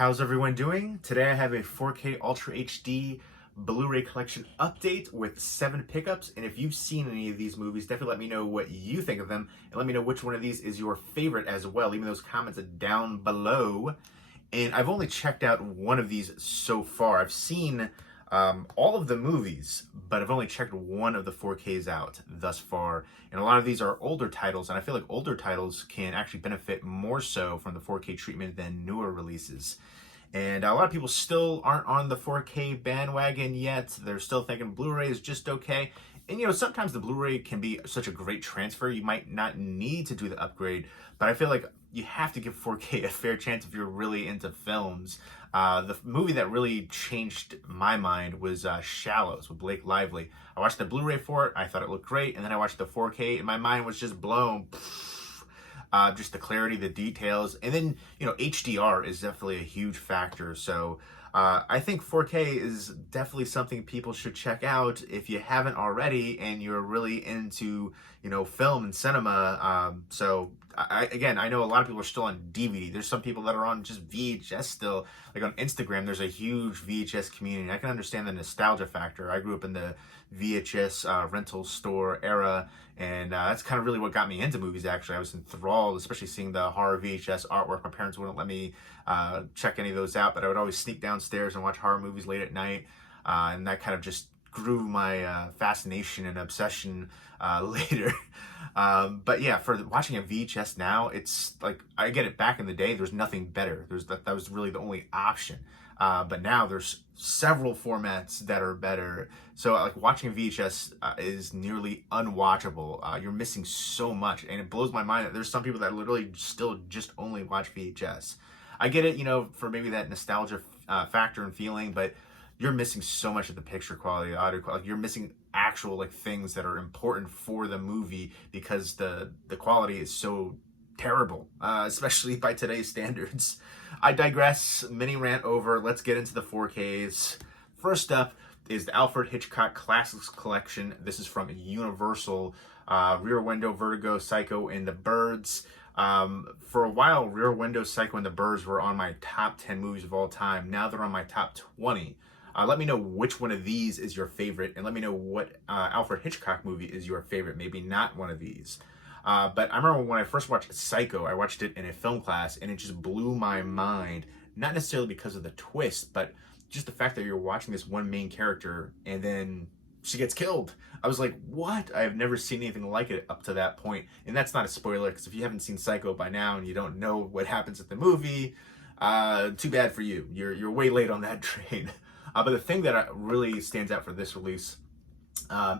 How's everyone doing? Today I have a 4K Ultra HD Blu-ray collection update with 7 pickups, and if you've seen any of these movies, definitely let me know what you think of them, and let me know which one of these is your favorite as well. Leave me those comments down below. And I've only checked out one of these so far. I've seen all of the movies, but I've only checked one of the 4Ks out thus far. And a lot of these are older titles, and I feel like older titles can actually benefit more so from the 4K treatment than newer releases. And a lot of people still aren't on the 4K bandwagon yet. They're still thinking Blu-ray is just okay. And you know, sometimes the Blu-ray can be such a great transfer, you might not need to do the upgrade, but I feel like you have to give 4K a fair chance if you're really into films. The movie that really changed my mind was Shallows with Blake Lively. I watched the Blu-ray for it, I thought it looked great, and then I watched the 4K and my mind was just blown. Just the clarity, the details, and then, you know, HDR is definitely a huge factor. So I think 4K is definitely something people should check out if you haven't already and you're really into, you know, film and cinema. Again, I know a lot of people are still on DVD. There's some people that are on just VHS still. Like on Instagram, there's a huge VHS community. I can understand the nostalgia factor. I grew up in the VHS rental store era, and that's kind of really what got me into movies, actually. I was enthralled, especially seeing the horror VHS artwork. My parents wouldn't let me check any of those out, but I would always sneak downstairs and watch horror movies late at night, and that kind of just grew my fascination and obsession later. But yeah, for watching a VHS now, it's like, I get it, back in the day, there's nothing better. That was really the only option. But now there's several formats that are better. So like watching VHS is nearly unwatchable. You're missing so much, and it blows my mind that there's some people that literally still just only watch VHS. I get it, you know, for maybe that nostalgia factor and feeling, but you're missing so much of the picture quality, the audio quality. You're missing actual like things that are important for the movie because the quality is so terrible, especially by today's standards. I digress, mini rant over. Let's get into the 4Ks. First up is the Alfred Hitchcock Classics Collection. This is from Universal. Rear Window, Vertigo, Psycho, and The Birds. For a while, Rear Window, Psycho, and The Birds were on my top 10 movies of all time. Now they're on my top 20. Let me know which one of these is your favorite, and let me know what Alfred Hitchcock movie is your favorite, maybe not one of these. But I remember when I first watched Psycho, I watched it in a film class, and it just blew my mind. Not necessarily because of the twist, but just the fact that you're watching this one main character, and then she gets killed. I was like, what? I have never seen anything like it up to that point. And that's not a spoiler, because if you haven't seen Psycho by now, and you don't know what happens at the movie, too bad for you. You're way late on that train. But the thing that really stands out for this release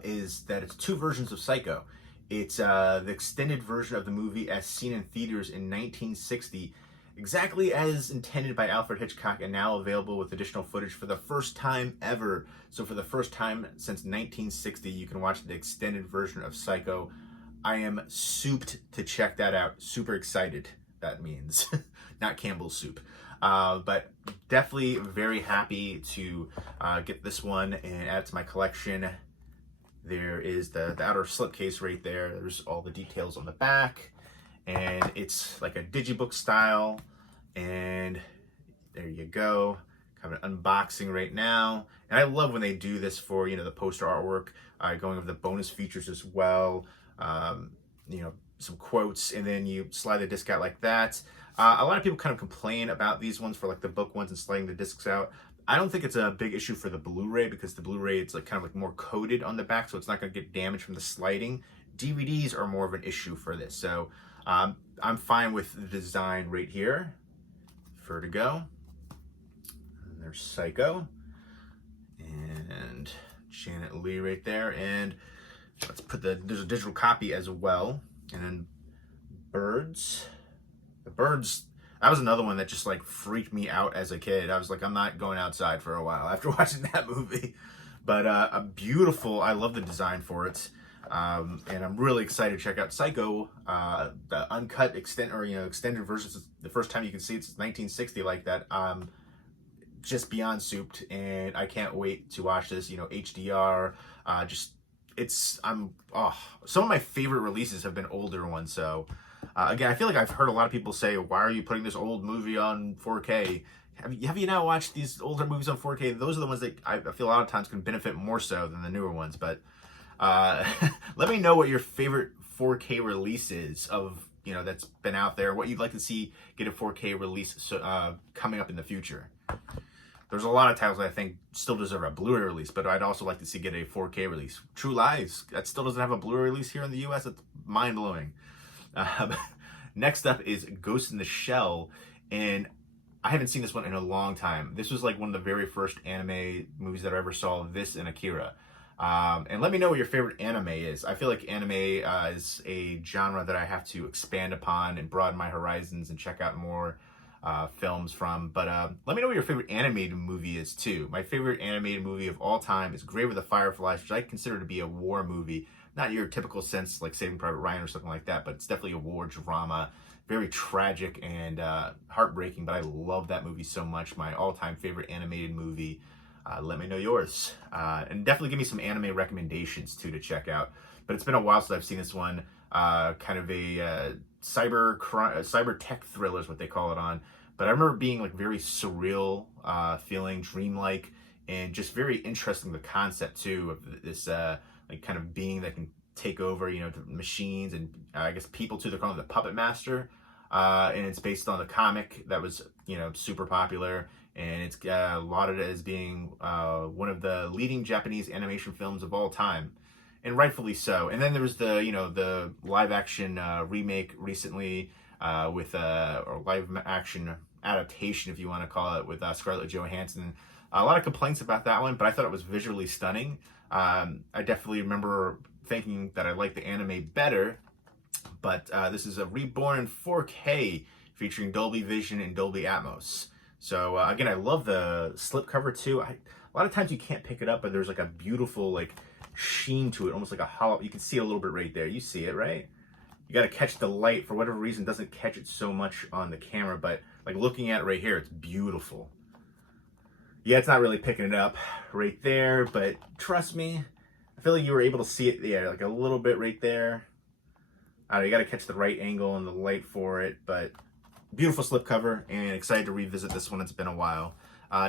is that it's 2 versions of Psycho. It's the extended version of the movie as seen in theaters in 1960, exactly as intended by Alfred Hitchcock, and now available with additional footage for the first time ever. So for the first time since 1960, you can watch the extended version of Psycho. I am souped to check that out. Super excited, that means. Not Campbell's soup. But definitely very happy to get this one and add it to my collection. There is the outer slipcase right there. There's all the details on the back, and it's like a digibook style, and there you go. Kind of an unboxing right now, and I love when they do this for, you know, the poster artwork, going over the bonus features as well. You know, some quotes, and then you slide the disc out like that. A lot of people kind of complain about these ones for like the book ones and sliding the discs out. I don't think it's a big issue for the Blu-ray, because the Blu-ray, it's like kind of like more coated on the back, so it's not going to get damaged from the sliding. DVDs are more of an issue for this, so I'm fine with the design right here. Vertigo, and there's Psycho, and Janet Leigh right there, and let's put there's a digital copy as well, and then Birds. The Birds, that was another one that just like freaked me out as a kid. I was like, I'm not going outside for a while after watching that movie. But a beautiful, I love the design for it. And I'm really excited to check out Psycho, the uncut extended version. The first time you can see it since 1960 like that. Just beyond souped, and I can't wait to watch this. You know, HDR, some of my favorite releases have been older ones, so again, I feel like I've heard a lot of people say, why are you putting this old movie on 4K? have you not watched these older movies on 4K? Those are the ones that I feel a lot of times can benefit more so than the newer ones. But let me know what your favorite 4K release is of, that's been out there. What you'd like to see get a 4K release coming up in the future. There's a lot of titles that I think still deserve a Blu-ray release, but I'd also like to see get a 4K release. True Lies, that still doesn't have a Blu-ray release here in the US. It's mind-blowing. Next up is Ghost in the Shell, and I haven't seen this one in a long time. This was like one of the very first anime movies that I ever saw, this and Akira. And let me know what your favorite anime is. I feel like anime is a genre that I have to expand upon and broaden my horizons and check out more films from. But let me know what your favorite animated movie is too. My favorite animated movie of all time is Grave of the Fireflies, which I consider to be a war movie. Not your typical sense like Saving Private Ryan or something like that, but it's definitely a war drama. Very tragic and heartbreaking, but I love that movie so much. My all-time favorite animated movie. Let me know yours. And definitely give me some anime recommendations too to check out. But it's been a while since I've seen this one. Kind of a cyber tech thriller is what they call it on. But I remember being like very surreal, feeling dreamlike, and just very interesting, the concept too of this like kind of being that can take over, the machines and I guess people too. They're calling it the Puppet Master. And it's based on the comic that was, super popular. And it's lauded as being one of the leading Japanese animation films of all time, and rightfully so. And then there was the the live action remake recently with or live action adaptation, if you want to call it, with Scarlett Johansson. A lot of complaints about that one, but I thought it was visually stunning. I definitely remember thinking that I liked the anime better, but this is a reborn in 4K featuring Dolby Vision and Dolby Atmos. So again, I love the slipcover too. A lot of times you can't pick it up, but there's like a beautiful like sheen to it, almost like a hollow. You can see it a little bit right there. You see it, right? You got to catch the light. For whatever reason, doesn't catch it so much on the camera, but like looking at it right here, it's beautiful. Yeah, it's not really picking it up right there, but trust me, I feel like you were able to see it, yeah, like a little bit right there. I don't know, you got to catch the right angle and the light for it, but beautiful slipcover, and excited to revisit this one. It's been a while.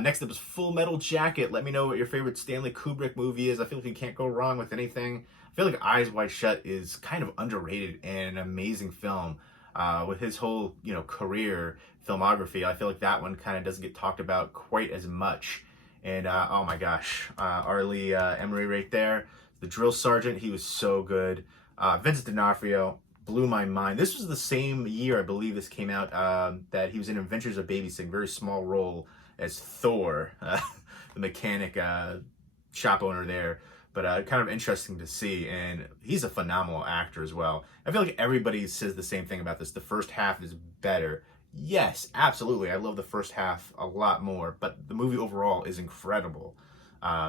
Next up is Full Metal Jacket. Let me know what your favorite Stanley Kubrick movie is. I feel like you can't go wrong with anything. I feel like Eyes Wide Shut is kind of underrated and an amazing film. With his whole, career filmography, I feel like that one kind of doesn't get talked about quite as much. And oh my gosh, Arlie Emery right there, the drill sergeant, he was so good. Vincent D'Onofrio blew my mind. This was the same year, I believe this came out, that he was in Adventures of Babysitting, very small role as Thor, the mechanic shop owner there. But kind of interesting to see, and he's a phenomenal actor as well. I feel like everybody says the same thing about this. The first half is better. Yes, absolutely. I love the first half a lot more, but the movie overall is incredible.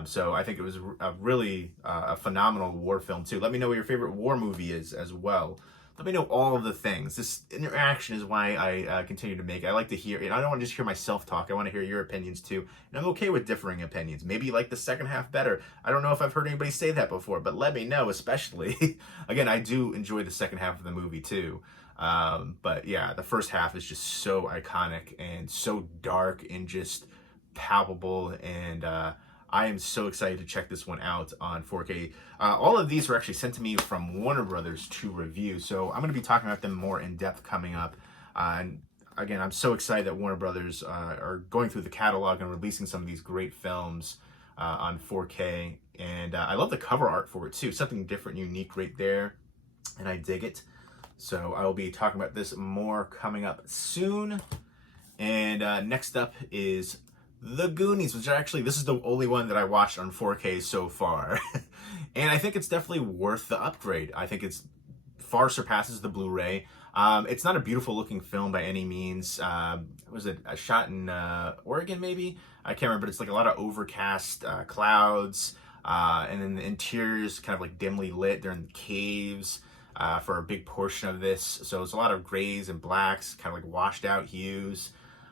So I think it was a really a phenomenal war film too. Let me know what your favorite war movie is as well. Let me know all of the things. This interaction is why I continue to make it. I like to hear, and I don't want to just hear myself talk. I want to hear your opinions too. And I'm okay with differing opinions. Maybe you like the second half better. I don't know if I've heard anybody say that before, but let me know, especially. Again, I do enjoy the second half of the movie too. But yeah, the first half is just so iconic and so dark and just palpable, and I am so excited to check this one out on 4K. All of these were actually sent to me from Warner Brothers to review, so I'm going to be talking about them more in depth coming up. And again, I'm so excited that Warner Brothers are going through the catalog and releasing some of these great films on 4K. And I love the cover art for it too. Something different, unique right there, and I dig it. So I will be talking about this more coming up soon. And next up is The Goonies, which actually, this is the only one that I watched on 4K so far. And I think it's definitely worth the upgrade. I think it's far surpasses the Blu-ray. It's not a beautiful looking film by any means. Was it shot in Oregon maybe? I can't remember, but it's like a lot of overcast clouds. And then the interior is kind of like dimly lit. They're in caves for a big portion of this. So it's a lot of grays and blacks, kind of like washed out hues.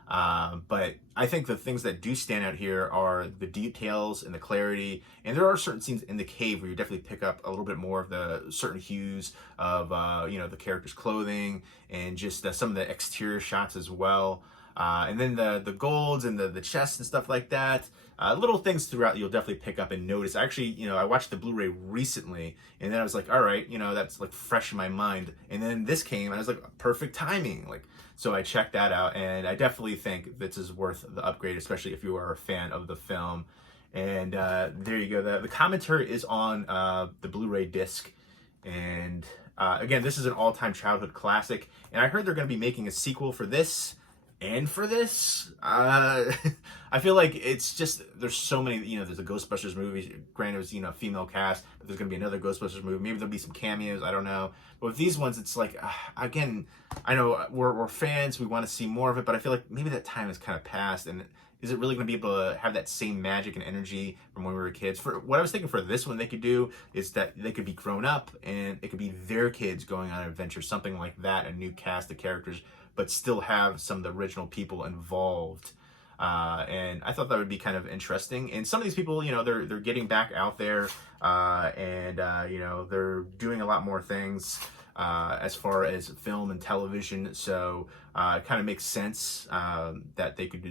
But I think the things that do stand out here are the details and the clarity. And there are certain scenes in the cave where you definitely pick up a little bit more of the certain hues of, the character's clothing and just some of the exterior shots as well. And then the golds and the chests and stuff like that. Little things throughout you'll definitely pick up and notice. Actually, I watched the Blu-ray recently, and then I was like, all right, that's like fresh in my mind. And then this came, and I was like, perfect timing. Like, so I checked that out, and I definitely think this is worth the upgrade, especially if you are a fan of the film. And there you go. The commentary is on the Blu-ray disc, and again, this is an all-time childhood classic. And I heard they're going to be making a sequel for this. And for this, I feel like it's just, there's so many, there's a Ghostbusters movie, granted it was, female cast, but there's going to be another Ghostbusters movie. Maybe there'll be some cameos, I don't know. But with these ones, it's like, again, I know we're fans, we want to see more of it, but I feel like maybe that time has kind of passed, and is it really going to be able to have that same magic and energy from when we were kids? For what I was thinking for this one, they could do is that they could be grown up, and it could be their kids going on an adventure, something like that, a new cast of characters, but still have some of the original people involved. And I thought that would be kind of interesting. And some of these people, they're getting back out there, and they're doing a lot more things as far as film and television. So it kind of makes sense that they could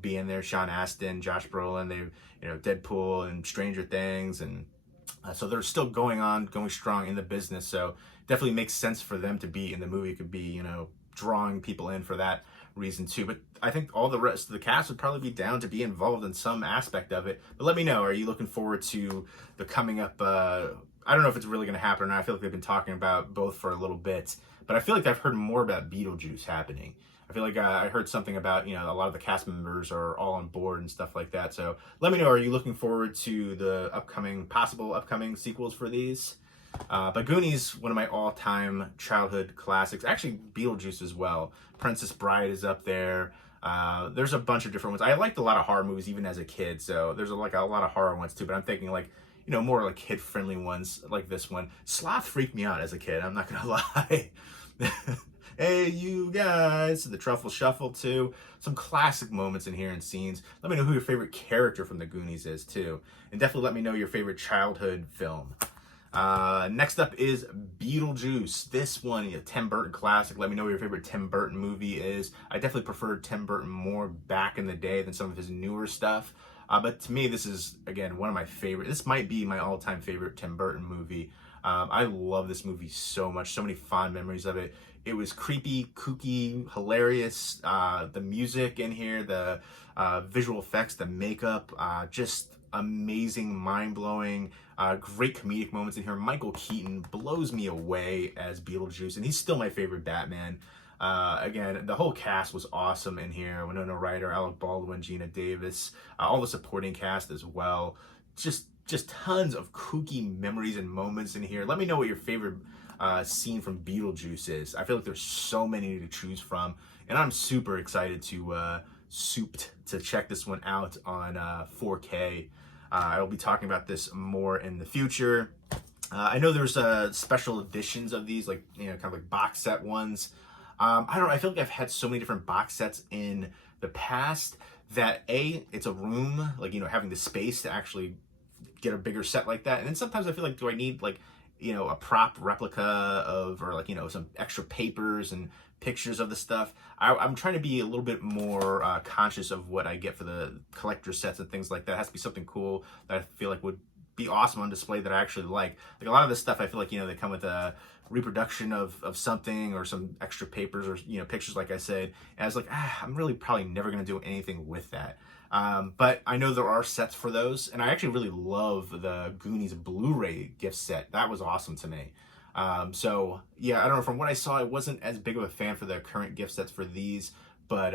be in there. Sean Astin, Josh Brolin, they Deadpool and Stranger Things, and so they're still going strong in the business. So definitely makes sense for them to be in the movie. It could be drawing people in for that reason too. But I think all the rest of the cast would probably be down to be involved in some aspect of it. But let me know, are you looking forward to the coming up, I don't know if it's really going to happen or not. I feel like they've been talking about both for a little bit, but I feel like I've heard more about Beetlejuice happening. I feel like I heard something about, a lot of the cast members are all on board and stuff like that. So let me know, are you looking forward to the possible upcoming sequels for these? But Goonies, one of my all-time childhood classics. Actually, Beetlejuice as well. Princess Bride is up there. There's a bunch of different ones. I liked a lot of horror movies even as a kid, so there's a lot of horror ones too. But I'm thinking more like kid-friendly ones like this one. Sloth freaked me out as a kid, I'm not gonna lie. Hey, you guys. The Truffle Shuffle too. Some classic moments in here and scenes. Let me know who your favorite character from the Goonies is too. And definitely let me know your favorite childhood film. Next up is Beetlejuice. This one, a Tim Burton classic. Let me know what your favorite Tim Burton movie is. I definitely preferred Tim Burton more back in the day than some of his newer stuff. But to me, this is, again, one of my favorite. This might be my all-time favorite Tim Burton movie. I love this movie so much. So many fond memories of it. It was creepy, kooky, hilarious. The music in here, the visual effects, the makeup, just amazing, mind-blowing, great comedic moments in here. Michael Keaton blows me away as Beetlejuice, and he's still my favorite Batman. Again, the whole cast was awesome in here. Winona Ryder, Alec Baldwin, Gina Davis, all the supporting cast as well. Just tons of kooky memories and moments in here. Let me know what your favorite scene from Beetlejuice is. I feel like there's so many to choose from, and I'm super excited to check this one out on 4K. I'll be talking about this more in the future. I know there's special editions of these, like kind of like box set ones. I don't know. I feel like I've had so many different box sets in the past that it's a room, like having the space to actually get a bigger set like that. And then sometimes I feel like, do I need a prop replica of, or some extra papers and pictures of the stuff? I'm trying to be a little bit more conscious of what I get for the collector sets and things like that. It has to be something cool that I feel like would be awesome on display that I actually like. Like a lot of this stuff, I feel like, they come with a reproduction of something or some extra papers or, pictures, like I said. And I was like, I'm really probably never going to do anything with that. But I know there are sets for those, and I actually really love the Goonies Blu-ray gift set. That was awesome to me. So yeah, I don't know, from what I saw, I wasn't as big of a fan for the current gift sets for these, but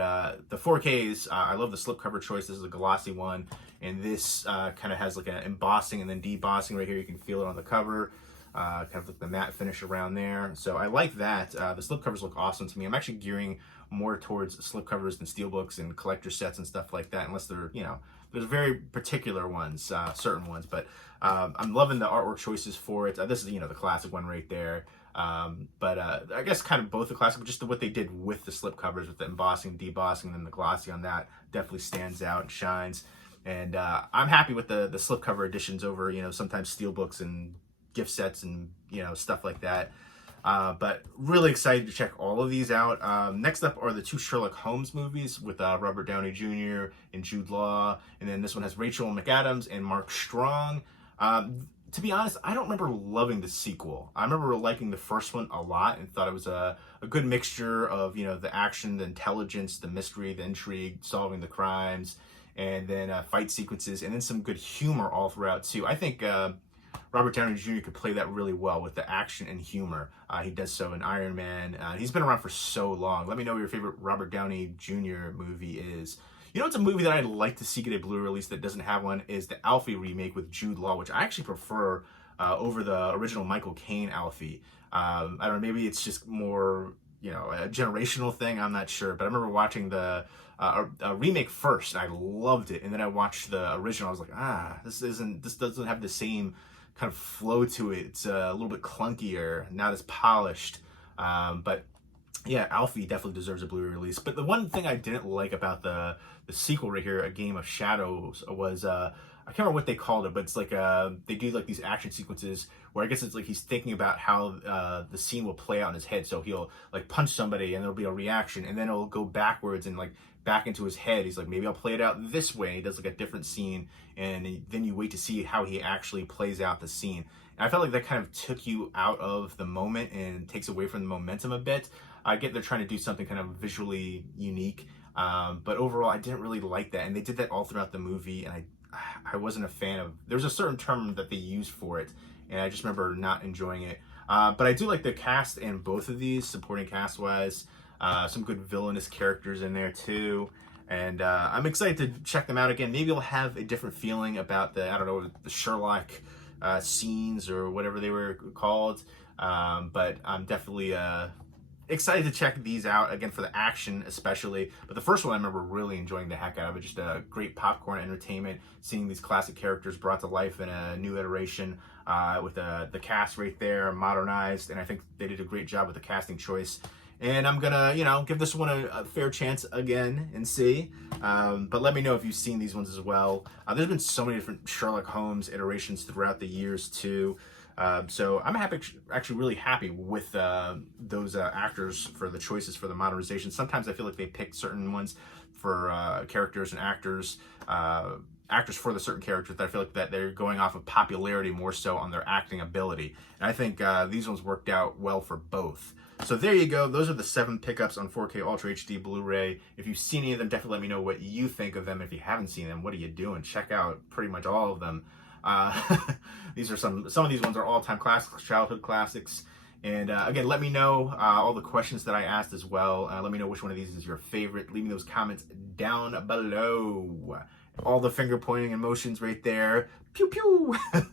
the 4Ks, I love the slipcover choice. This is a glossy one, and this kind of has like an embossing and then debossing right here. You can feel it on the cover. Kind of like the matte finish around there. So I like that. The slipcovers look awesome to me. I'm actually gearing more towards slipcovers than steelbooks and collector sets and stuff like that, unless they're, there's very particular ones, certain ones. But I'm loving the artwork choices for it. This is, the classic one right there. But I guess kind of both the classic, but just what they did with the slipcovers, with the embossing, debossing, and then the glossy on that definitely stands out and shines. And I'm happy with the slipcover editions over, sometimes steelbooks and gift sets and stuff like that. But really excited to check all of these out. Next up are the two Sherlock Holmes movies with Robert Downey Jr. and Jude Law. And then this one has Rachel McAdams and Mark Strong. To be honest, I don't remember loving the sequel. I remember liking the first one a lot and thought it was a good mixture of, you know, the action, the intelligence, the mystery, the intrigue, solving the crimes, and then fight sequences, and then some good humor all throughout too. I think Robert Downey Jr. could play that really well with the action and humor. He does so in Iron Man. He's been around for so long. Let me know what your favorite Robert Downey Jr. movie is. You know, it's a movie that I'd like to see get a Blu-ray release that doesn't have one, is the Alfie remake with Jude Law, which I actually prefer over the original Michael Caine Alfie. I don't know, maybe it's just more, you know, a generational thing, I'm not sure. But I remember watching the remake first, and I loved it. And then I watched the original, I was like, this doesn't have the same kind of flow to it. It's a little bit clunkier, not as polished. But yeah, Alfie definitely deserves a Blu-ray release. But the one thing I didn't like about the sequel right here, A Game of Shadows, was I can't remember what they called it, but it's like they do like these action sequences where I guess it's like he's thinking about how the scene will play out in his head. So he'll like punch somebody and there'll be a reaction, and then it'll go backwards and like back into his head. He's like, maybe I'll play it out this way. He does like a different scene, and then you wait to see how he actually plays out the scene. And I felt like that kind of took you out of the moment and takes away from the momentum a bit. I get they're trying to do something kind of visually unique, but overall I didn't really like that, and they did that all throughout the movie, and I wasn't a fan of. There's a certain term that they use for it, and I just remember not enjoying it. But I do like the cast in both of these, supporting cast wise. Some good villainous characters in there too, and I'm excited to check them out again. Maybe I'll have a different feeling about the the Sherlock scenes or whatever they were called, but I'm definitely excited to check these out again for the action especially. But the first one I remember really enjoying the heck out of it. Just a great popcorn entertainment, seeing these classic characters brought to life in a new iteration with the cast right there modernized, and I think they did a great job with the casting choice. And I'm gonna, you know, give this one a fair chance again and see. But let me know if you've seen these ones as well. There's been so many different Sherlock Holmes iterations throughout the years too. So I'm actually really happy with those actors for the choices for the modernization. Sometimes I feel like they pick certain ones for characters and actors for the certain characters that I feel like that they're going off of popularity more so on their acting ability. And I think these ones worked out well for both. So there you go. Those are the 7 pickups on 4K Ultra HD Blu-ray. If you've seen any of them, definitely let me know what you think of them. If you haven't seen them, what are you doing? Check out pretty much all of them. These are some of these ones are all-time classics, childhood classics. And again, let me know all the questions that I asked as well. Let me know which one of these is your favorite. Leave me those comments down below. All the finger pointing and motions right there. Pew pew. Hope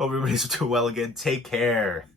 everybody's doing well again. Take care.